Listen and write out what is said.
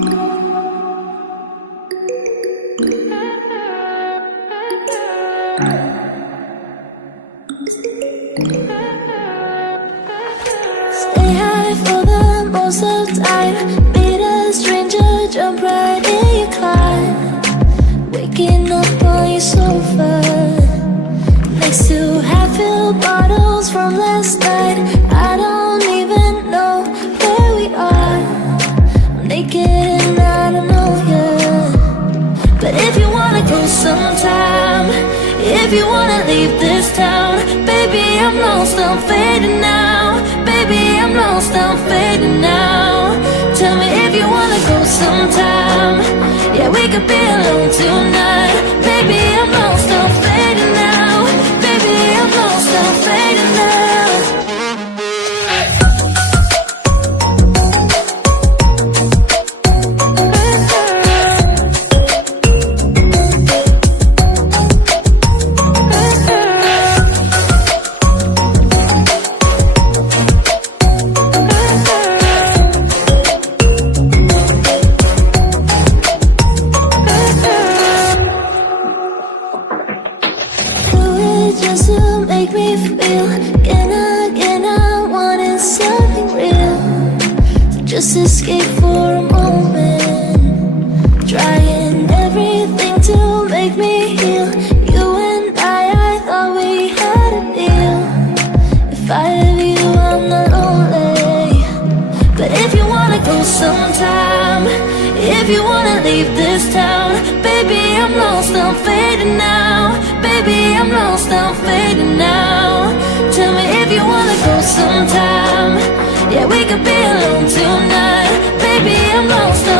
Stay high for the most of the time. Meet a stranger, jump right in your car. Waking up on your sofa, next to half-filled bottles from last night. I don't even know where we are. I'm naked and I don't know you. But if you wanna go sometime, if you wanna leave this town, baby, I'm lost, I'm fading now. Baby, I'm lost, I'm fading now. Tell me if you wanna go sometime. Yeah, we could be alone tonight. Baby, I'm lost, I'm fading now. Baby, I'm lost, I'm fading now. Just to make me feel again, I wanted something real. So just escape for a moment, trying everything to make me heal. You and I thought we had a deal. If I have you, I'm not lonely. But if you wanna go sometime, if you wanna leave this town, baby, I'm lost, I'm fading now. Baby, I'm lost, I'm fading now. Tell me if you wanna go sometime. Yeah, we could be alone tonight. Baby, I'm lost, I'm